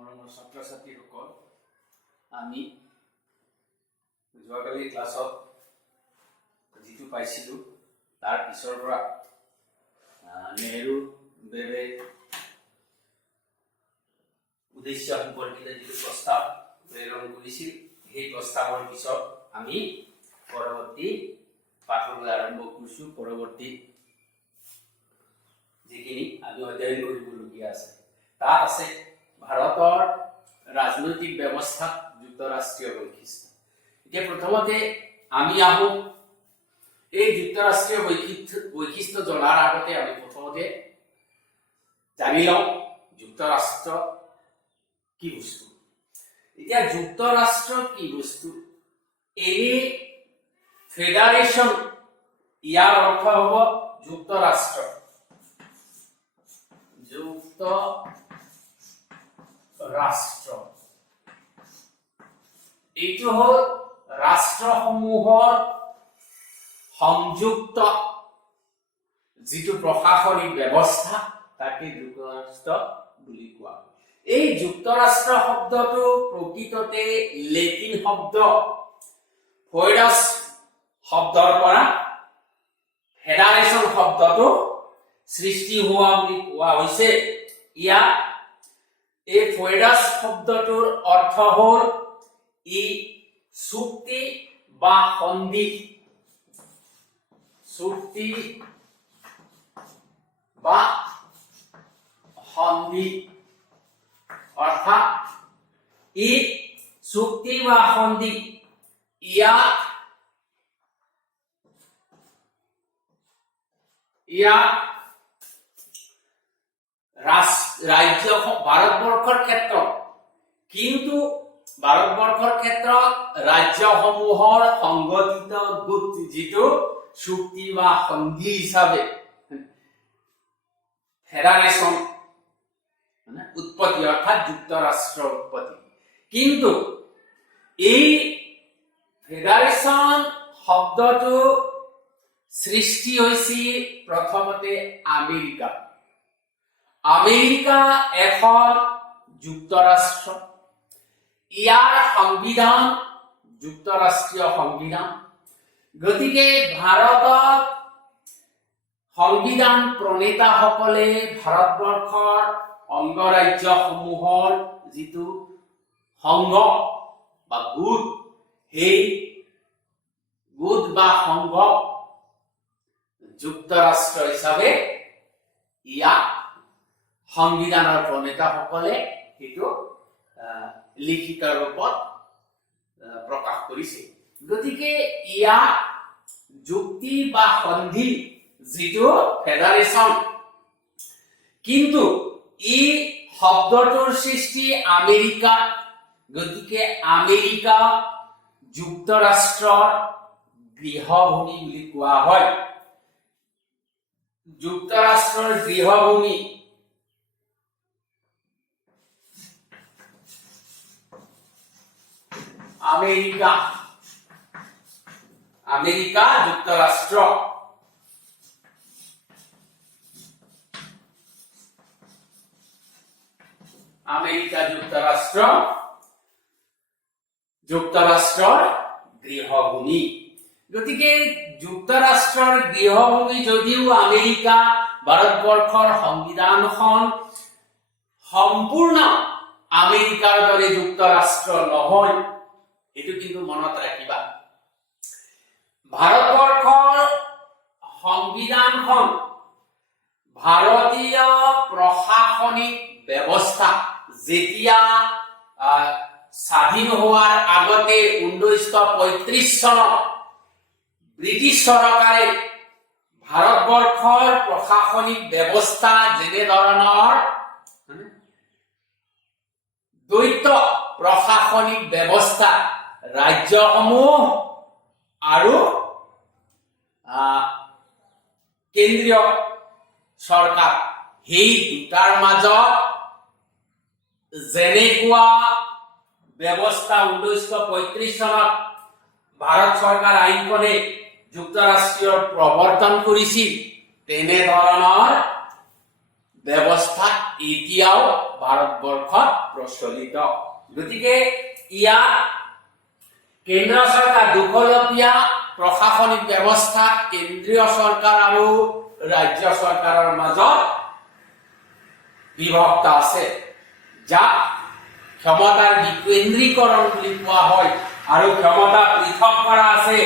মৰমৰ ছাত্ৰ ছাত্ৰীসকল, আমি যোৱাকালি ক্লাছত যিটো পাইছিলোঁ তাৰ পিছৰ পৰা নেহৰু দেৱে উদ্দেশ্য সম্পৰ্কিত যিটো প্ৰস্তাৱ প্ৰেৰণ কৰিছিল, সেই প্ৰস্তাৱৰ পিছত আমি পৰৱৰ্তী পাঠলৈ আৰম্ভ কৰিছোঁ। পৰৱৰ্তী যিখিনি আমি অধ্যয়ন কৰিবলগীয়া আছে তাত আছে ভাৰতৰ ৰাজনৈতিক ব্যৱস্থাত যুক্তৰাষ্ট্ৰীয় বৈশিষ্ট্য। এতিয়া প্ৰথমতে আমি আহোঁ এই যুক্তৰাষ্ট্ৰীয় বৈশিষ্ট্য জনাৰ আগতে আমি প্ৰথমতে জানি লওঁ যুক্তৰাষ্ট্ৰ কি বস্তু। এতিয়া যুক্তৰাষ্ট্ৰ কি বস্তু? এই ফেডাৰেশ্যন, ইয়াৰ অৰ্থ হ'ব যুক্তৰাষ্ট্ৰ। যুক্তৰাষ্ট্ৰ এইটো হ'ল ৰাষ্ট্ৰসমূহৰ সংযুক্ত যিটো প্ৰশাসনিক ব্যৱস্থা, তাকে যুক্তৰাষ্ট্ৰ বুলি কোৱা হয়। এই যুক্তৰাষ্ট্ৰ শব্দটো প্ৰকৃততে লেটিন শব্দ ফেডাৰাছ শব্দৰ পৰা ফেডাৰেশ্যন শব্দটো সৃষ্টি হোৱা বুলি কোৱা হৈছে। ইয়াত এই ফেডাৰাছ শব্দটোৰ অৰ্থ হ'ল ই চুক্তি বা সন্ধি, চুক্তি বা সন্ধি, অৰ্থাৎ ই চুক্তি বা সন্ধি। ইয়াত ৰাজ্য ভাৰতবৰ্ষৰ ক্ষেত্ৰত, কিন্তু ভাৰতবৰ্ষৰ ক্ষেত্ৰত ৰাজ্যসমূহৰ সংগঠিত গোট যিটো চুক্তি বা সন্ধি হিচাপে ফেডাৰেশ্যন উৎপত্তি, অৰ্থাৎ যুক্তৰাষ্ট্ৰৰ উৎপত্তি। কিন্তু এই ফেডাৰেশ্যন শব্দটো সৃষ্টি হৈছিল প্ৰথমতে আমেৰিকা। আমেৰিকা এখন যুক্তৰাষ্ট্ৰ, ইয়াৰ সংবিধান যুক্তৰাষ্ট্ৰীয় সংবিধান। গতিকে ভাৰতত সংবিধান প্ৰণেতাসকলে ভাৰতবৰ্ষৰ অংগৰাজ্যসমূহৰ যিটো সংঘ বা গোট, সেই গোট বা সংঘ যুক্তৰাষ্ট্ৰ হিচাপে ইয়াক সংবিধানৰ প্ৰণেতাসকলে সেইটো লিখিত ৰূপত প্ৰকাশ কৰিছে। গতিকে ইয়াক যুক্তি বা সন্ধি যিটো ফেডাৰেশ্যন, কিন্তু ই শব্দটোৰ সৃষ্টি আমেৰিকা। গতিকে আমেৰিকা যুক্তৰাষ্ট্ৰৰ গৃহভূমি বুলি কোৱা হয়। যুক্তৰাষ্ট্ৰৰ গৃহভূমি আমেৰিকা, আমেৰিকা যুক্তৰাষ্ট্ৰ। আমেৰিকা যুক্তৰাষ্ট্ৰ যুক্তৰাষ্ট্ৰৰ গৃহভূমি। গতিকে যুক্তৰাষ্ট্ৰৰ গৃহভূমি যদিও আমেৰিকা, ভাৰতবৰ্ষৰ সংবিধানখন সম্পূৰ্ণ আমেৰিকাৰ দৰে যুক্তৰাষ্ট্ৰ নহয়, এইটো কিন্তু মনত ৰাখিবা। ভাৰতবৰ্ষৰ সংবিধানখন ভাৰতীয় প্ৰশাসনিক ব্যৱস্থা যেতিয়া স্বাধীন হোৱাৰ আগতে 1935 চনত ব্ৰিটিছ চৰকাৰে ভাৰতবৰ্ষৰ প্ৰশাসনিক ব্যৱস্থা যেনে ধৰণৰ দ্বৈত প্ৰশাসনিক ব্যৱস্থা, ৰাজ্যসমূহ আৰু কেন্দ্ৰীয় চৰকাৰ, সেই দুটাৰ মাজত যেনেকুৱা ব্যৱস্থা 1935 চনত ভাৰত চৰকাৰ আইনখনে যুক্তৰাষ্ট্ৰীয় প্ৰৱৰ্তন কৰিছিল, তেনেধৰণৰ ব্যৱস্থা এতিয়াও ভাৰতবৰ্ষত প্ৰচলিত। গতিকে ইয়াত কেন্দ্ৰ চৰকাৰ দুখলপীয়া প্ৰশাসনিক ব্যৱস্থা কেন্দ্ৰীয় চৰকাৰ আৰু ৰাজ্য চৰকাৰৰ মাজত বিভক্ত আছে, যাক ক্ষমতাৰ বিকেন্দ্ৰীকৰণ বুলি কোৱা হয় আৰু ক্ষমতা পৃথক কৰা আছে।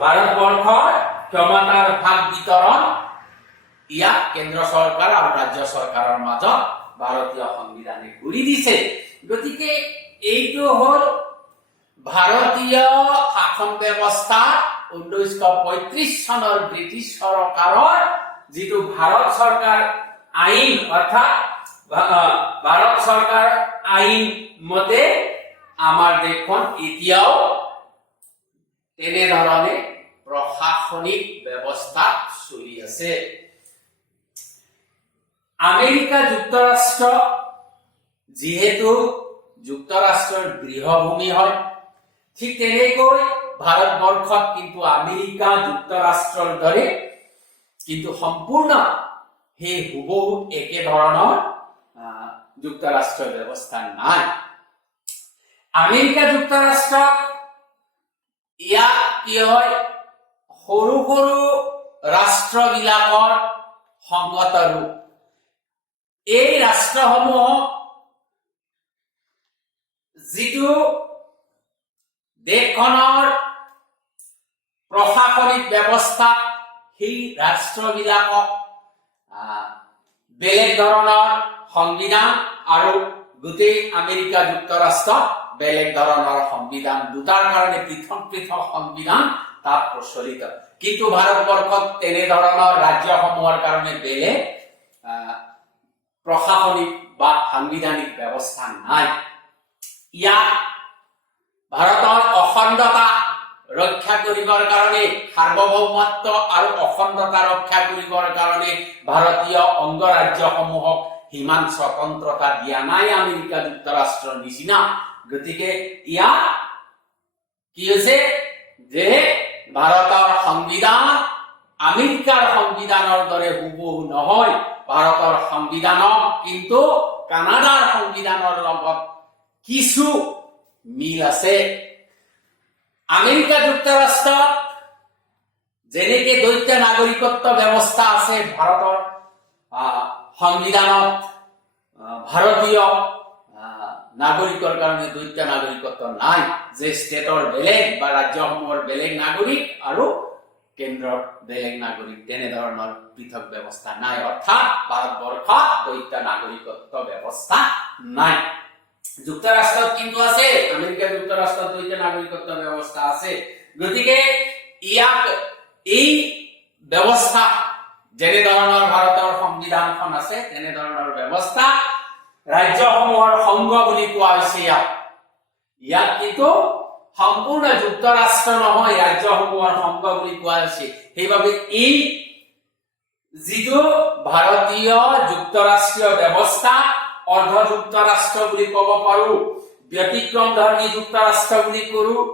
ভাৰতবৰ্ষৰ ক্ষমতাৰ ভাগ বিতৰণ ইয়াক কেন্দ্ৰ চৰকাৰ আৰু ৰাজ্য চৰকাৰৰ মাজত ভাৰতীয় সংবিধানে কৰি দিছে। গতিকে এইটো হল ভাৰতীয় শাসন ব্যৱস্থা 1935 চনৰ ব্ৰিটিছ চৰকাৰৰ যিটো ভাৰত চৰকাৰ আইন, অৰ্থাৎ ভাৰত চৰকাৰ আইন মতে আমাৰ দেশখন এতিয়াও তেনেধৰণে প্ৰশাসনিক ব্যৱস্থা চলি আছে। আমেৰিকা যুক্তৰাষ্ট্ৰ যিহেতু যুক্তৰাষ্ট্ৰৰ গৃহভূমি হয়, ঠিক তেনেকৈ ভাৰতবৰ্ষত কিন্তু আমেৰিকা যুক্তৰাষ্ট্ৰৰ দৰে কিন্তু সম্পূৰ্ণ সেই হুবহু একে ধৰণৰ যুক্তৰাষ্ট্ৰৰ ব্যৱস্থা নাই। আমেৰিকা যুক্তৰাষ্ট্ৰ ইয়াত কি হয়, সৰু সৰু ৰাষ্ট্ৰবিলাকৰ সংগত ৰূপ। এই ৰাষ্ট্ৰসমূহক যিটো দেশখনৰ প্ৰশাসনিক ব্যৱস্থা, সেই ৰাষ্ট্ৰবিলাকক বেলেগ ধৰণৰ সংবিধান আৰু গোটেই আমেৰিকা যুক্তৰাষ্ট্ৰ বেলেগ ধৰণৰ সংবিধান, দুটাৰ কাৰণে পৃথক পৃথক সংবিধান তাত প্ৰচলিত। কিন্তু ভাৰতবৰ্ষত তেনেধৰণৰ ৰাজ্যসমূহৰ কাৰণে বেলেগ প্ৰশাসনিক বা সাংবিধানিক ব্যৱস্থা নাই। ইয়াত ভাৰতৰ অখণ্ডতা ৰক্ষা কৰিবৰ কাৰণে, সাৰ্বভৌমত্ব আৰু অখণ্ডতা ৰক্ষা কৰিবৰ কাৰণে ভাৰতীয় অংগৰাজ্যসমূহক সিমান স্বতন্ত্ৰতা দিয়া নাই আমেৰিকা যুক্তৰাষ্ট্ৰৰ নিচিনা। গতিকে ইয়াত কি হৈছে যে ভাৰতৰ সংবিধান আমেৰিকাৰ সংবিধানৰ দৰে হুবহু নহয়। ভাৰতৰ সংবিধানক কিন্তু কানাডাৰ সংবিধানৰ লগত কিছু মিল আছে। আমেৰিকা যুক্তৰাষ্ট্ৰত যেনেকে দ্বৈত নাগৰিকত্ব ব্যৱস্থা আছে, ভাৰতৰ সংবিধানত ভাৰতীয় নাগৰিকৰ কাৰণে দ্বৈত নাগৰিকত্ব নাই, যে ষ্টেটৰ বেলেগ বা ৰাজ্যসমূহৰ বেলেগ নাগৰিক আৰু কেন্দ্ৰৰ বেলেগ নাগৰিক, তেনেধৰণৰ পৃথক ব্যৱস্থা নাই। অৰ্থাৎ ভাৰতবৰ্ষত দ্বৈত নাগৰিকত্ব ব্যৱস্থা নাই। যুক্তৰাষ্ট্ৰত কিন্তু আছে, আমেৰিকা যুক্তৰাষ্ট্ৰত দ্বৈত নাগৰিকত্ব ব্যৱস্থা আছে। গতিকে ইয়াক এই ব্যৱস্থা যেনেধৰণৰ ভাৰতৰ সংবিধানখন আছে তেনেধৰণৰ ব্যৱস্থা ৰাজ্যসমূহৰ সংঘ বুলি কোৱা হৈছে। ইয়াত কিন্তু সম্পূৰ্ণ যুক্তৰাষ্ট্ৰ নহয়, ৰাজ্যসমূহৰ সংঘ বুলি কোৱা হৈছে। সেইবাবে এই যিটো ভাৰতীয় যুক্তৰাষ্ট্ৰীয় ব্যৱস্থা অৰ্ধ যুক্তৰাষ্ট্ৰ বুলি ক'ব পাৰো, ব্যতিক্ৰম ধৰ্মী যুক্তৰাষ্ট্ৰ বুলি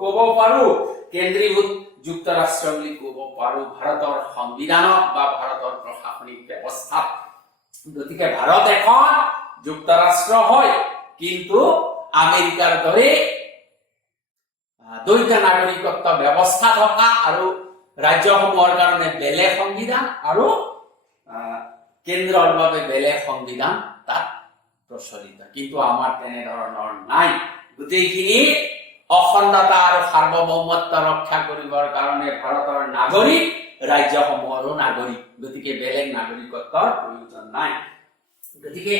ক'ব পাৰো, কেন্দ্ৰীভূত যুক্তৰাষ্ট্ৰ বুলি ক'ব পাৰো ভাৰতৰ সংবিধানক বা ভাৰতৰ প্ৰশাসনিক ব্যৱস্থাক। গতিকে ভাৰত এখন যুক্তৰাষ্ট্ৰ হয়, কিন্তু আমেৰিকাৰ দৰে দ্বৈত নাগৰিকত্ব ব্যৱস্থা থকা আৰু ৰাজ্যসমূহৰ কাৰণে বেলেগ সংবিধান আৰু কেন্দ্ৰৰ বাবে বেলেগ সংবিধান তাত প্ৰচলিত। কিন্তু আমাৰ তেনেধৰণৰ নাই। গোটেইখিনি অখণ্ডতা আৰু সাৰ্বভৌমত্ব ৰক্ষা কৰিবৰ কাৰণে ভাৰতৰ নাগৰিক, ৰাজ্যসমূহৰো নাগৰিক। গতিকে বেলেগ নাগৰিকত্বৰ প্ৰয়োজন নাই। গতিকে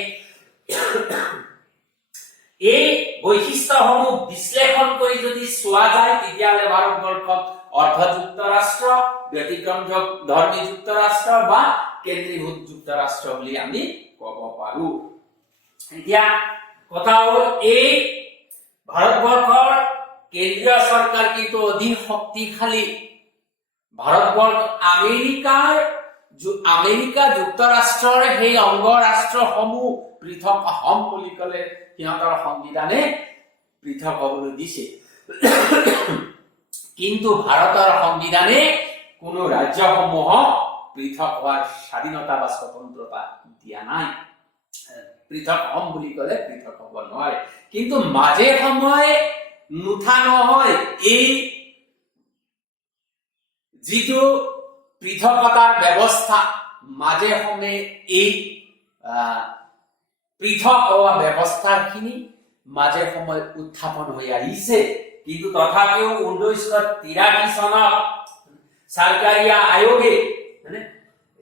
এই বৈশিষ্ট্যসমূহ বিশ্লেষণ কৰি যদি চোৱা যায়, তেতিয়াহ'লে ভাৰতবৰ্ষক অৰ্ধ যুক্তৰাষ্ট্ৰ, ব্যতিক্ৰম ধৰ্মী যুক্তৰাষ্ট্ৰ বা কেন্দ্ৰীভূত যুক্তৰাষ্ট্ৰ বুলি আমি ক'ব পাৰো। এতিয়া কথা হ'ল, এই ভাৰতবৰ্ষৰ কেন্দ্ৰীয় চৰকাৰ কিন্তু অধিক শক্তিশালী। ভাৰতবৰ্ষ আমেৰিকা যুক্তৰাষ্ট্ৰৰ সেই অংগ ৰাষ্ট্ৰসমূহ পৃথক হম বুলি ক'লে সিহঁতৰ সংবিধানে পৃথক হ'বলৈ দিছে। কিন্তু ভাৰতৰ সংবিধানে কোনো ৰাজ্যসমূহক পৃথক হোৱাৰ স্বাধীনতা বা স্বতন্ত্ৰতা দিয়া নাই। পৃথক হম বুলি ক'লে পৃথক হ'ব নোৱাৰে। কিন্তু মাজে সময়ে নুঠা নহয় এই যিটো পৃথকতাৰ ব্যৱস্থা, মাজে সময়ে এই পৃথক হোৱা ব্যৱস্থাখিনি মাজে সময়ে উত্থাপন হৈ আহিছে। কিন্তু তথাপিও 1983 চনত চৰকাৰীয়া আয়োগে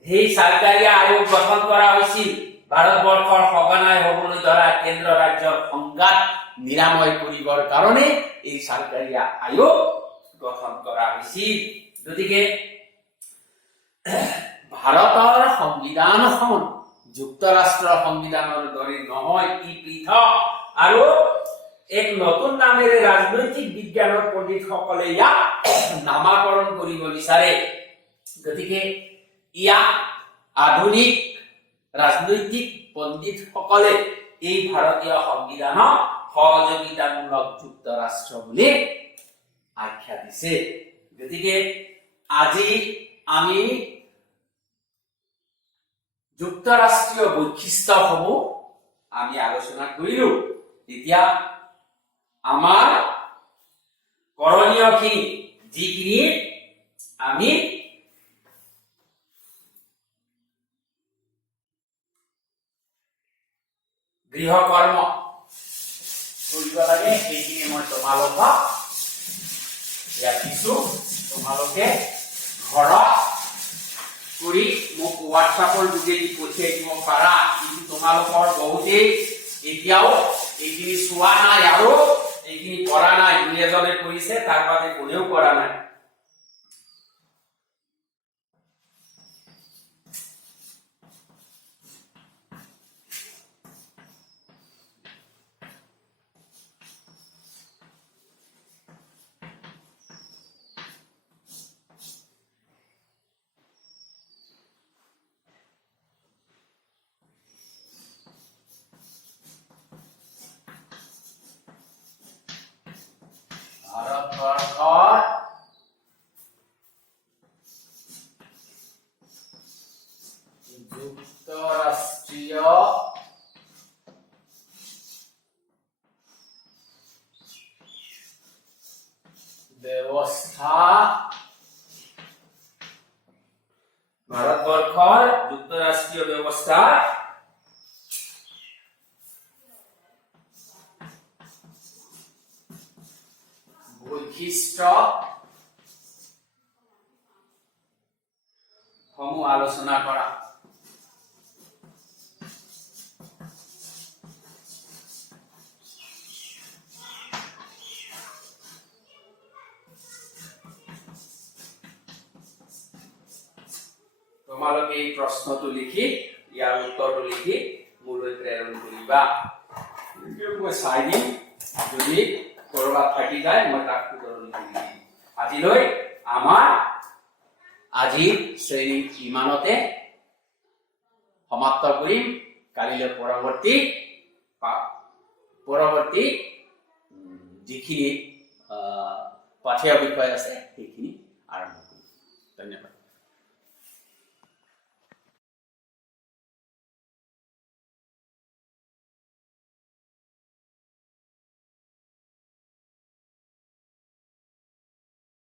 সেই চৰকাৰীয়া আয়োগ গঠন কৰা হৈছিল ভাৰতবৰ্ষৰ সঘনাই হ'বলৈ ধৰা কেন্দ্ৰ ৰাজ্যৰ সংঘাত নিৰাময় কৰিবৰ কাৰণে এই চৰকাৰীয়া আয়োগ গঠন কৰা হৈছিল। গতিকে ভাৰতৰ সংবিধানখন যুক্তৰাষ্ট্ৰৰ সংবিধানৰ দৰে নহয়, ই পৃথক। আৰু এক নতুন নামেৰে ৰাজনৈতিক বিজ্ঞানৰ পণ্ডিতসকলে ইয়াক নামাকৰণ কৰিব বিচাৰে। গতিকে ইয়াক আধুনিক ৰাজনৈতিক পণ্ডিতসকলে এই ভাৰতীয় সংবিধানক সহযোগিতামূলক যুক্তৰাষ্ট্ৰ বুলি আখ্যা দিছে। গতিকে আজি আমি যুক্তৰাষ্ট্ৰীয় বৈশিষ্ট্যসমূহ আমি আলোচনা কৰিলো। এতিয়া আমাৰ কৰণীয়খিনি যিখিনি আমি গৃহকৰ্ম কৰিব লাগে সেইখিনি মই তোমালোকক ৰাখিছো। তোমালোকে ঘৰত কৰি মোক হোৱাটছআপৰ যোগেদি পঠিয়াই দিব পাৰা। কিন্তু তোমালোকৰ বহুতেই এতিয়াও এইখিনি চোৱা নাই আৰু এইখিনি কৰা নাই। দুই এজনে কৰিছে, তাৰ বাদে কোনেও কৰা নাই। ভাৰতবৰ্ষৰ যুক্তৰাষ্ট্ৰীয় ব্যৱস্থা, ভাৰতবৰ্ষৰ যুক্তৰাষ্ট্ৰীয় ব্যৱস্থা বৈশিষ্ট্য সমূহ আলোচনা কৰা। তোমালোকে এই প্ৰশ্নটো লিখি ইয়াৰ উত্তৰটো লিখি মোলৈ প্ৰেৰণ কৰিবা। মই চাই দিম, যদি কৰবাত থাকি যায় মই তাক শুধৰণি কৰি দিম। আজিলৈ আমাৰ আজিৰ শ্ৰেণী ইমানতে সমাপ্ত কৰিম। কালিলৈ পৰৱৰ্তী যিখিনি পাঠ্য বিষয় আছে সেইখিনি আৰম্ভ কৰিম। ধন্যবাদ।